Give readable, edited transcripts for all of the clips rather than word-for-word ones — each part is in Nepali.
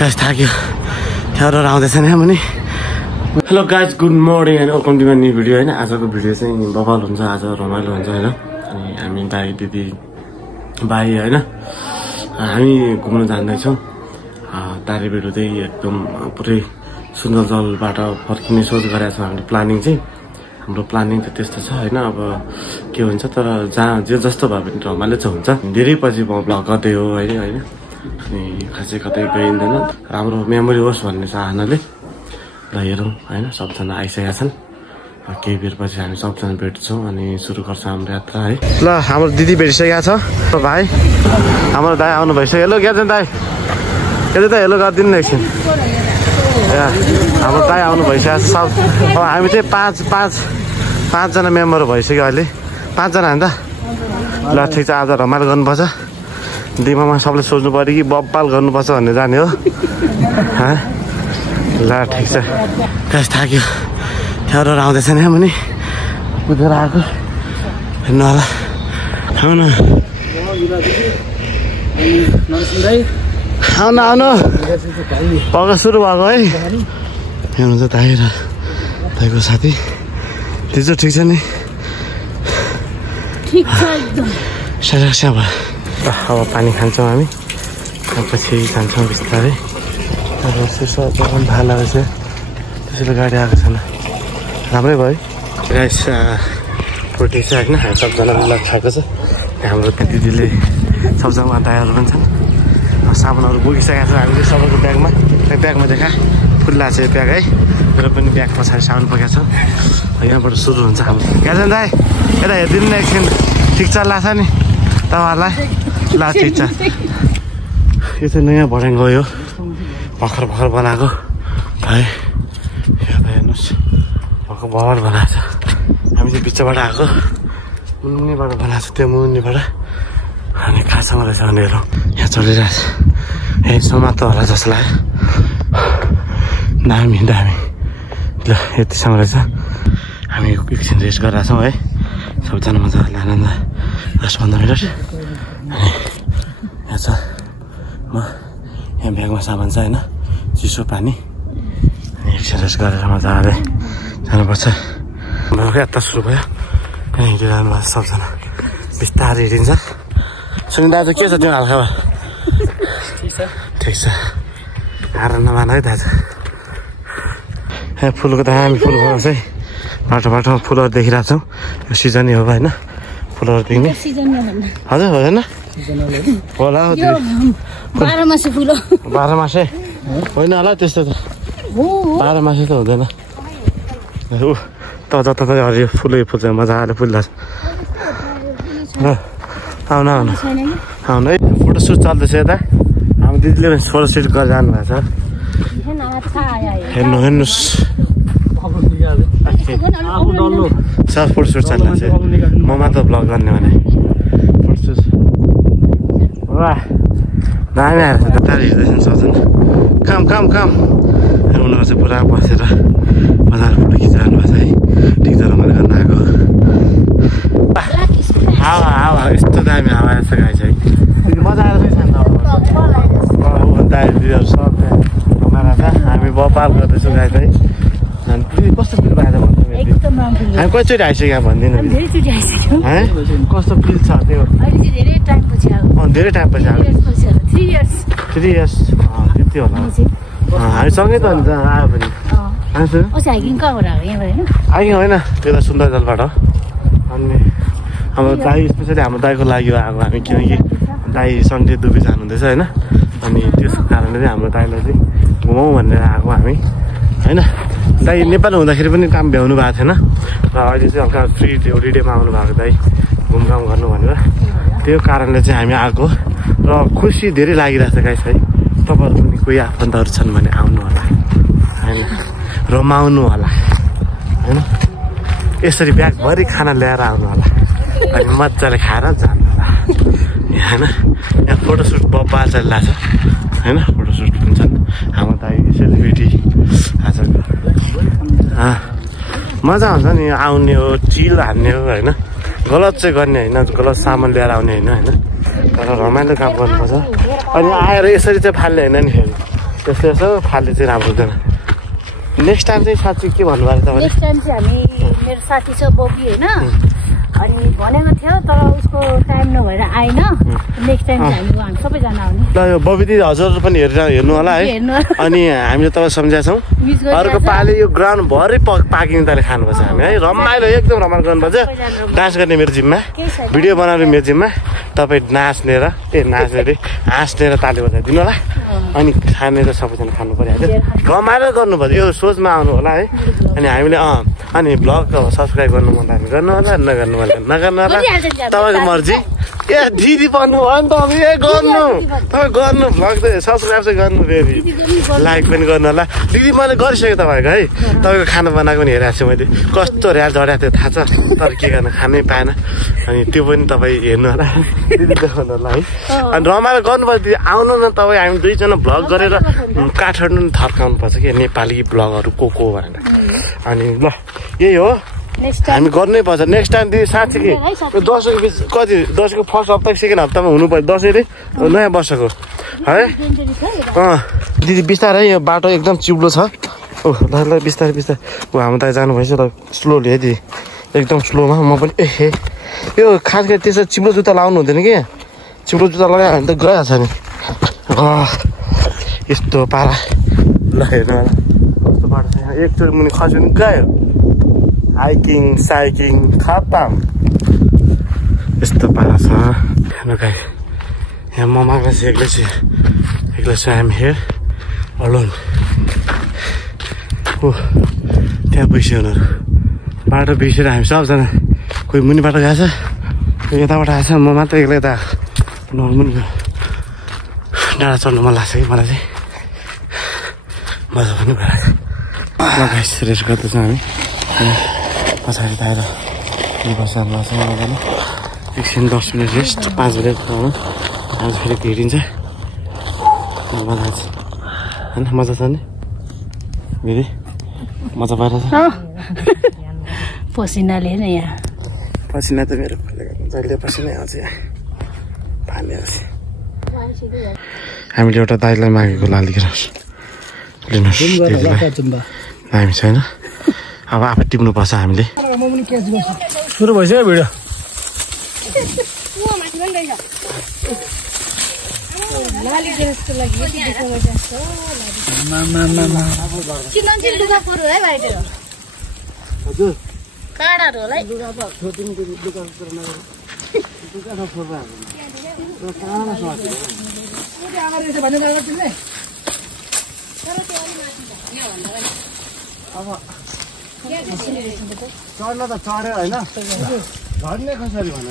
गाइस थाक्यो ठहर आउँदैछ नि मुनि hello guys good morning and welcome to my new video हैन आजको भिडियो चाहिँ बवाल हुन्छ आज रमाइलो हुन्छ हैन अनि हामी दाइ दिदी भाइ हैन हामी घुम्न जाँदैछौँ तारेबेडु चाहिँ एकदम पुरै सुन्दरजलबाट फर्किने सोच गरेका छौँ हामीले प्लानिङ चाहिँ हाम्रो प्लानिङ त त्यस्तो छ हैन अब के हुन्छ तर जहाँ जे जस्तो भए पनि रमाइलो चाहिँ हुन्छ धेरै पछि म ब्लग गर्दै हो हैन अनि खासै कतै गइँदैन राम्रो मेमोरी होस् भन्ने चाहनाले ल हेरौँ हैन सबजना आइसकेका छन् केही बेर पछि हामी सबजना भेट्छौँ अनि सुरु गर्छ हाम्रो यात्रा है ल हाम्रो दिदी भेटिसकेका छ भाइ हाम्रो दाइ आउनु भइसक्यो हेलो क्या दाइ के त हेलो गरिदिनु न एकछिन हाम्रो दाइ आउनु भइसकेको छ सब अब हामी चाहिँ पाँचजना मेम्बर भइसक्यो अहिले 5 जना होइन त ल ठिक छ आज रमाइलो गर्नुपर्छ दिमागमा सबले सोच्नु पऱ्यो कि बब्बाल गर्नुपर्छ भन्ने जाने हो ल ठिक छ गाइस थाक्यो ठहर आउँदैछ नि मुनि कुदेर आएको हेर्नु होला आउनु आउनु आउनु पग सुरु भएको है हेर्नुहुन्छ दाइ र दाइको साथी त्यो चाहिँ ठिक छ नि सारा भयो अब पानी खान्छौँ हामी पछि जान्छौँ बिस्तारै अब सुसो पनि थाहा लागेको छ त्यसैले गाडी आएको छैन राम्रै भयो गाइस रोटी चाहिँ होइन हामी सबजना मिलाएर खाएको छ हाम्रो दिदीले सबजना दाइहरू पनि छन् सामानहरू बोकिसकेको छ हामीले सबैको ब्यागमा देखा खुल्ला छ ब्याग है तर पनि ब्याग पछाडि सामान बोकेको छ यहाँबाट सुरु हुन्छ हाम्रो गाजन दाइ यता हेरिदिनु न एकछिन ठिक चल्ला छ नि तपाईँहरूलाई ल ठिक छ यो चाहिँ नयाँ भर्याङ गयो भर्खर बनाएको है हेर्नुहोस् भर्खर बनाएको छ हामी चाहिँ बिचबाट आएको मुनिबाट बनाएको छ त्यो मुनिबाट अनि खासमा रहेछ भने हेरौँ यहाँ चलिरहेछ ए समातो होला जस्तो लाग्यो दामी ल यतिसम्म रहेछ हामी एकछिन रेस्ट गरिरहेको छौँ है सबजना मजाले आनन्द 10-15 मिनट अनि यहाँ छ म यहाँ ब्यागमा सामान छ होइन चिसो पानी अनि एकछिन रेस्ट गरेर मजाले जानुपर्छ हाम्रो यात्रा सुरु भयो यहाँ हिँडिरहनु भएको सबजना बिस्तारै हिँडिन्छ सुनिँदा आज के छ त्यो हालखबर ठिक छ हार नमान है दाजु यहाँ फुलको त हामी फुल बनाउँछ है बाटोमा फुलहरू देखिरहेको छौँ यो सिजनै हो होइन फुलहरू देख्ने हजुर होइन होला 12 मासे होइन होला त्यस्तो त 12 मासे त हुँदैन ऊ त जता हरियो फुलै फुल्छ मजाले फुल्दा आउनु है फोटोसुट चल्दैछ यता हाम्रो दिदीले पनि फोटोसुट गरेर जानुभएको छ हेर्नुहोस् सब फोटोसुट चलिरहेको छ म मात्र भ्लग गर्ने भने फोटोसुट वाह दामी आएर तारी हिँड्दैछन् सबजना काम उनीहरू चाहिँ पुरा बसेर मजाले फोटो खिचिरहनु भएको छ है ठिक छ रमाइलो गर्न आएको हावा यस्तो दामी हावा आएछ गाइस है मजा आएर चाहिँ दाइहरू सब रमाइलो छ हामी बपाल गर्दैछौँ गाइस है कस्तो फिल भएको छ भन्नु हामी कतिचोटि आइसक्यो यहाँ भनिदिनु है कस्तो फिल छ त्यो धेरै टाइम पछि आएको 3 इयर्स त्यति होला हामी सँगै त हुन्छ आयो भने आइकिङ होइन त्यो त सुन्दरजलबाट अनि हाम्रो दाइ स्पेसली हाम्रो दाइको लागि आएको हामी किनकि दाइ सन्डे दुबी जानुहुँदैछ होइन अनि त्यसको कारणले चाहिँ हाम्रो दाइलाई चाहिँ घुमाउँ भनेर आएको हामी होइन दाइ नेपाल हुँदाखेरि पनि काम भ्याउनु भएको थिएन र अहिले चाहिँ हल्का फ्री थियो होलिडेमा आउनु भएको दाइ घुमघाम गर्नु भनेर त्यो कारणले चाहिँ हामी आएको र खुसी धेरै लागिरहेको छ गाइस है तपाईँहरू पनि कोही आफन्तहरू छन् भने आउनु होला होइन रमाउनु होला होइन यसरी ब्यागभरि खाना ल्याएर आउनु होला अनि मजाले खाएर जानु होला होइन यहाँ फोटोसुट बब्बा चलिरहेको छ होइन फोटोसुट पनि छन् हाम्रो दाइ सेलिब्रेटी आजको मजा आउँछ नि आउने हो चिल हान्ने हो होइन गलत चाहिँ गर्ने होइन गलत सामान ल्याएर आउने होइन तर रमाइलो काम गर्नुपर्छ अनि आएर यसरी चाहिँ फाल्ने होइन नि फेरि त्यस्तो यसो फाल्ने चाहिँ राम्रो हुँदैन। नेक्स्ट टाइम चाहिँ साँच्चै के भन्नुभयो तपाईँले? नेक्स्ट टाइम चाहिँ हामी मेरो साथी छ बबी होइन अनि भनेको थियो तर उसको टाइम नभएर आएन। नेक्स्ट टाइम चाहिँ हामी सबैजना आउने। ल यो बबी दिदी हजुर पनि हेर्नु होला है। अनि हामीले तपाईँ सम्झाएको छौँ अर्को पालि यो ग्राउन्ड भरै पाकिङ तले खानुपर्छ हामी है। रमाइलो एकदम रमाइलो गर्नुपर्छ। डान्स गर्ने मेरो जिम्मा, भिडियो बनाउने मेरो जिम्मा, तपाईँ नाच्ने र नाच्ने रे हाँस्ने र ताली बजाइदिनु होला। अनि खाने त सबैजना खानु परिहाल्यो। रमाइलो गर्नुपर्छ यो सोचमा आउनु होला है। अनि हामीले अनि भ्लग सब्सक्राइब गर्नु मन लाग्यो गर्नु होला नगर्नु होला नगर्नु होला तपाईँको मर्जी। ए दिदी भन्नुभयो नि तपाईँ गर्नु तपाईँ गर्नु भ्लग त सब्सक्राइब चाहिँ गर्नु फेरि लाइक पनि गर्नु होला। दिदी मैले गरिसकेँ तपाईँको है। तपाईँको खाना बनाएको पनि हेरेको छु मैले कस्तो ऱ्याज झड्याएको थियो थाहा छ तर के गर्नु खानै पाएन। अनि त्यो पनि तपाईँ हेर्नु होला दिदी देखाउनु होला है। अनि रमाइलो गर्नुपर्छ दिदी आउनु न तपाईँ हामी दुईजना भ्लग गरेर काठमाडौँ थर्काउनु पर्छ कि नेपाली भ्लगहरू को भनेर। अनि ल यही हो हामी गर्नै पर्छ नेक्स्ट टाइम दिदी साँच्ची कि दसैँको बिच कति दसैँको फर्स्ट हप्ता सेकेन्ड हप्तामा हुनु पर्यो दसैँले नयाँ वर्षको है। दिदी बिस्तारै यो बाटो एकदम चिप्लो छ। ल बिस्तारै बिस्तारै हाम्रो त जानु भएछ ल स्लोली है दिदी एकदम स्लोमा। म पनि यो खास गरी त्यसो चिप्लो जुत्ता लाउनु हुँदैन कि चिप्लो जुत्ता लगायो भने त गइहाल्छ नि। यस्तो पारा ल हेर्नु होला कस्तो बाटो छ यहाँ एकचोटि मुनि खस्यो भने गयो हाइकिङ साइकिङ खतम यस्तो पारा छ। हेर्नु गाई यहाँ ममाको चाहिँ एक्लै छु आइएम हियर अलोन। त्यहाँ बिर्स्यो उनीहरू बाटो बिर्सेर हामी सबजना कोही मुनिबाट गएको छ कोही यताबाट आएछ म मात्र एक्लै यता मुनि गयो। डाँडा चढ्नु मन लाग्छ कि मलाई चाहिँ मजा पनि भइरहेको छ। गाइस रेस्ट गर्दैछौँ हामी पछाडि बाहिर बसेर लाग्छ मजाले एकछिन 10 मिनट रेस्ट 5 बजे आज फेरि भेटिन्छ। मजा छ होइन मजा छ नि फेरि मजा भइरहेछ। पसिनाले होइन यहाँ पसिना त मेरो जहिले पसिनै आउँछ यहाँ पानी आउँछ। हामीले एउटा दाइलाई मागेको लालिखेर लिनुहोस् हामी छैन अब आफै टिप्नुपर्छ हामीले। सुरु भइसक्यो भिडियो। चढ्न त चढ्यो होइन झर्ने कसरी भन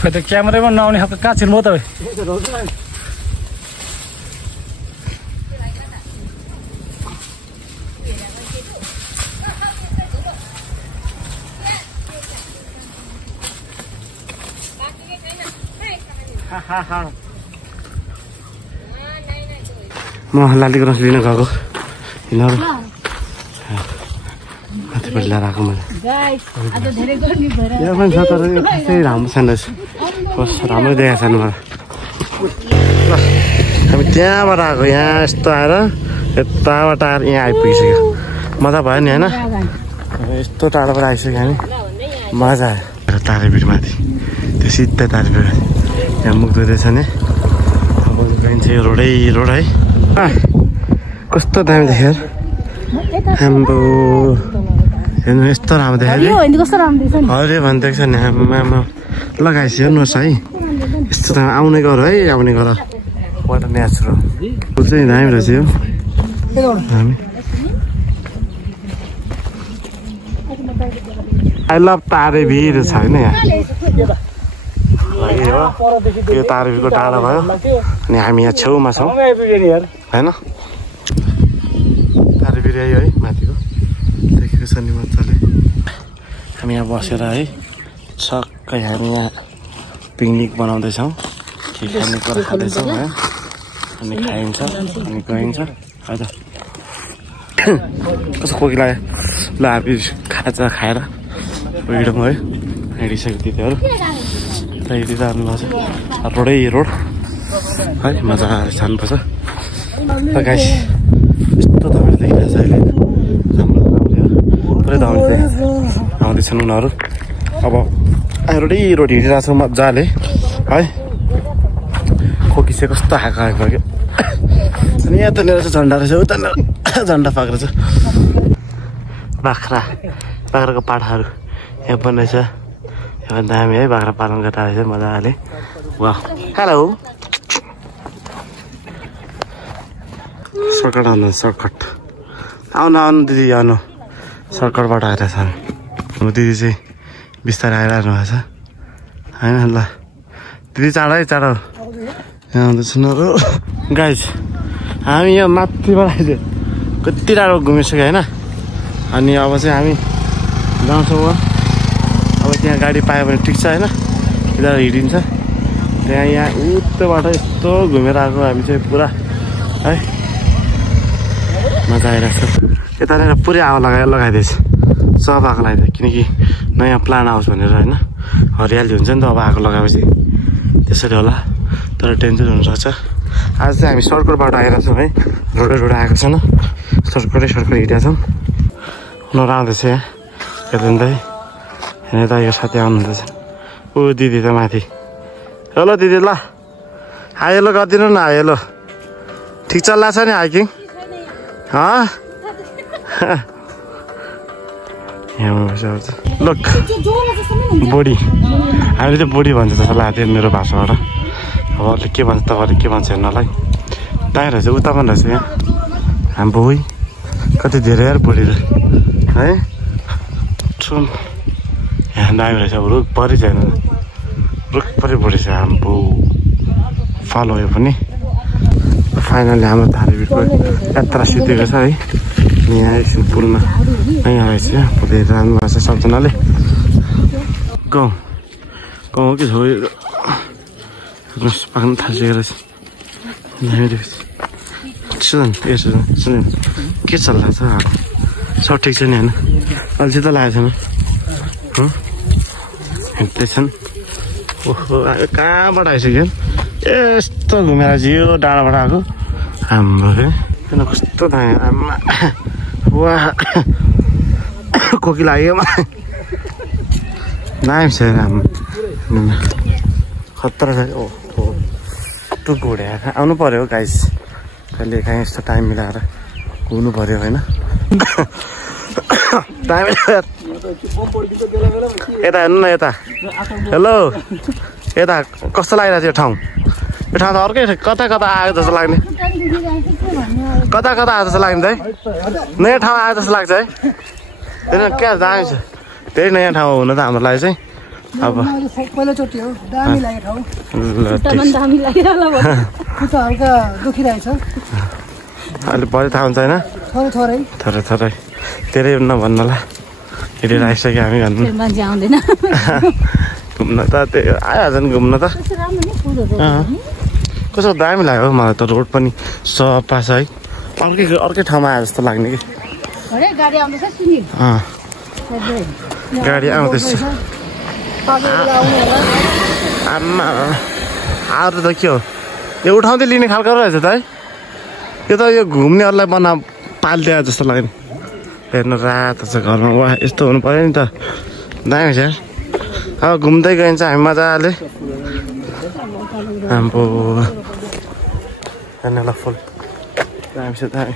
कि त क्यामेरामा नआउने खालको कहाँ छिर्नु भयो तपाईँ? म लालीको रस लिन गएको यिनीहरू माथिपट्टि ल्याएर आएको मैले यहाँ पनि छ तर यो खासै राम्रो छैन रहेछ राम्रै देखाएको छैन मलाई। ल हामी त्यहाँबाट आएको यहाँ यस्तो आएर यताबाट आएर यहाँ आइपुगिसक्यो मजा भयो नि होइन यस्तो टाढोबाट आइसक्यो हामी मजा आयो। तारेभिरमाथि त्यो सिधै तारेभिर यहाँ मुक्दो रहेछ नि अब गइन्छ यो रोड है कस्तो दामी देख्यो हाम्रो हेर्नु यस्तो राम्रो देखायो हरे भने देख्छ नि आमा लगाएछ हेर्नुहोस् है यस्तो त आउने गर है आउने गर वाट नेचुरल फुल चाहिँ दामी रहेछ यो हामी आई लभ तारेभिर छ होइन यहाँ यो तारेभिरको डाँडा भयो अनि हामी यहाँ छेउमा छौँ होइन तारेभिर है माथिको देखेको छ नि मजाले। हामी यहाँ बसेर है छक्कै हामी यहाँ पिकनिक बनाउँदैछौँ के खाने कुरा खाँदैछौँ है अनि खाइन्छ अनि गइन्छ है त कस्तो खोकी लाग्यो ल हामी खाजा खाएर हिँडौँ है हिँडिसक्यो दिदीहरू त हिँडिरहनु भएको छ रोडै रोड है मजाले जानुपर्छ र गाइस यस्तो धमिलो देखिरहेको छ अहिले राम्रो पुरै धमिलो आउँदैछन् उनीहरू अब रोडै रोड हिँडिरहेको छ मजाले है खोकी चाहिँ कस्तो आएको क्या अनि यहाँ त लिएर चाहिँ झन्डा रहेछ उता झन्डा पाएको रहेछ बाख्राको पाठाहरू यहाँ पनि रहेछ यहाँ पनि दामी है बाख्रा पालन गरेर रहेछ मजाले वाह हेलो सर्टकट आउनु सर्टकट आउनु दिदी आउनु सर्टकटबाट आइरहेछ हामी दिदी चाहिँ बिस्तारै आइरहनु भएको छ होइन ल दिदी चाँडो यहाँ आउँदैछुहरू गाइस हामी यो माथिबाट आइदियो कति टाढो घुमिसक्यो होइन अनि अब चाहिँ हामी जान्छौँ अब त्यहाँ गाडी पायो भने ठिक छ होइन यता हिँडिन्छ त्यहाँ यहाँ उतैबाट यस्तो घुमेर आएको हामी चाहिँ पुरा है मजा आइरहेको छ यतानिर पुरै आगो लगाइदिएछ सब आगो लगाइदियो किनकि नयाँ प्लान आओस् भनेर होइन हरियाली हुन्छ नि त अब आगो लगाएपछि त्यसरी होला तर टेन्सन हुनसक्छ आज चाहिँ हामी सर्कलबाट आइरहेको छौँ है रोड आएको छैन सर्कल हिँडेका छौँ उनीहरू आउँदैछ यहाँ हेर्दै यहाँ दाइको साथी आउनुहुँदैछ ऊ दिदी त माथि हेलो दिदी ल हाइलो गरिदिनु न हाइलो ठिक चल्ला छ नि हाइकिङ लुक बोडी हामीले चाहिँ बोडी भन्छ जस्तो लाग्थ्यो मेरो भाषाबाट अब अरूले के भन्छ तपाईँले के भन्छ हेर्नलाई दाइ रहेछ उता पनि रहेछ यहाँ हामी बोई कति धेरै यार बोडी है सुन यहाँ दामी रहेछ अब रुख परि छैन रुख परि बोडी छ हाम्रो फलो यो पनि फाइनली हाम्रो धारावीरको यात्रा सिद्धेको छ है यहाँ एकछिन पुलमा यहाँ रहेछ पुल हेरिरहनु भएको छ सबजनाले गाउँ हो कि छोरी पाक्नु थालिसकेको रहेछ सुन के चल्ला छ सब ठिक छ नि होइन अहिले चाहिँ त लागेको छैन हिँड्दैछन् ओहो कहाँबाट आइसक्यो यस्तो घुमेर चाहिँ यो डाँडाबाट आएको हाम्रो किन कस्तो दामी आमा वा कोकी लाग्यो दामी छ राम्रो खतरा छ ओहो यस्तो घुड्या आउनु पर्यो गाइस कहिले काहीँ यस्तो टाइम मिलाएर घुम्नु पर्यो होइन दामी यता हेर्नु न यता हेलो यता कस्तो लागिरहेको छ यो ठाउँ त अर्कै कता आएको जस्तो लाग्ने कता आएको जस्तो लाग्ने है नयाँ ठाउँ आएको जस्तो लाग्छ है क्या दामी छ धेरै नयाँ ठाउँ हुन त हाम्रो लागि चाहिँ अब पहिलोचोटि हो दामी लाग्यो ठाउँ अहिले पछि थाहा हुन्छ होइन थोरै धेरै नभन्नला हिँडेर आइसक्यो हामी घरमा मान्छे आउँदैन घुम्न त त्यो आइहाल्छ नि घुम्न त कस्तो दामी लाग्यो हौ मलाई त रोड पनि सफा छ है अर्कै ठाउँमा आए जस्तो लाग्ने कि गाडी आउँदैछ आमा आएर त के हो यो उठाउँदै लिने खालको रहेछ त है यो त यो घुम्नेहरूलाई पालिदिए जस्तो लाग्यो नि हेर्नु रातो छ घरमा वा यस्तो हुनु पऱ्यो नि त दामी छ अब घुम्दै गइन्छ हामी मजाले हाम्रो हेर्नुलाई फुल दामी छ दामी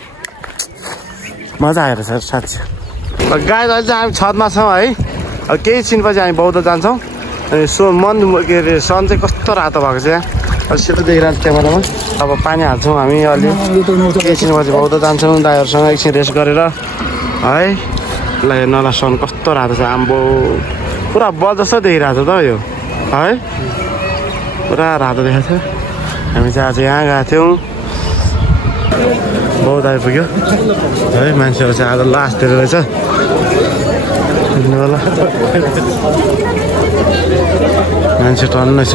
मजा आएर छ साँच्ची गाई अहिले चाहिँ हामी छतमा छौँ है अब केही छिनपछि हामी बौद्ध जान्छौँ अनि के अरे सन चाहिँ कस्तो रातो भएको छ यहाँ अब सेतो देखिरहेको छ क्यामेरामा अब पानी हाल्छौँ हामी अलि केही छिनपछि बौद्ध जान्छौँ दाइहरूसँग एकछिन रेस्ट गरेर है ल हेर्नलाई सन कस्तो रातो छ आम्बो पुरा बल जस्तो देखिरहेको छ त यो है पुरा रातो देखाएको छ हामी चाहिँ आज यहाँ गएको थियौँ बहुत आइपुग्यो है मान्छेहरू चाहिँ आज लास्ट दिएर रहेछ होला मान्छे टन्नै छ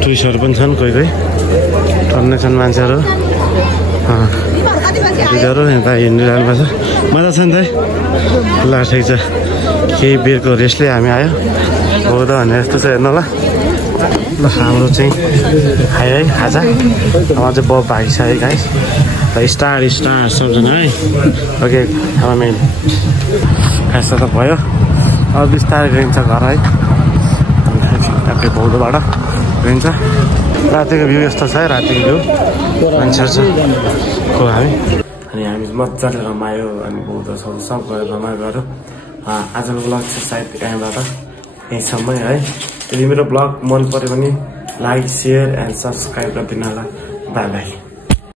टुरिस्टहरू पनि छन् कोही टन्नै छन् मान्छेहरू दिदीहरू यता हिँडिरहनु भएको छ मजा छ नि त ल ठिक छ केही बेरको रेस्टले हामी आयो हो त भने जस्तो छ हेर्नु ल ल हाम्रो चाहिँ खायो है खाजा अब चाहिँ बब भागिसक्यो गाइस ल स्टार सबजना है ओके खाना मेन खासा त भयो अब बिस्तारै गइन्छ घर है ट्याक्कै भौलोबाट गइन्छ रातिको भ्यू यस्तो छ है रातिको भ्यू मान्छेहरू को हामी अनि हामी मजाले रमायो अनि बौद्धहरू सब गयो रमायो गऱ्यो आजको ब्लग चाहिँ सायद यहाँबाट यहीँसम्मै है यदि मेरो ब्लग मन पऱ्यो भने लाइक सेयर एन्ड सब्सक्राइब गरिदिनु होला बाई बाई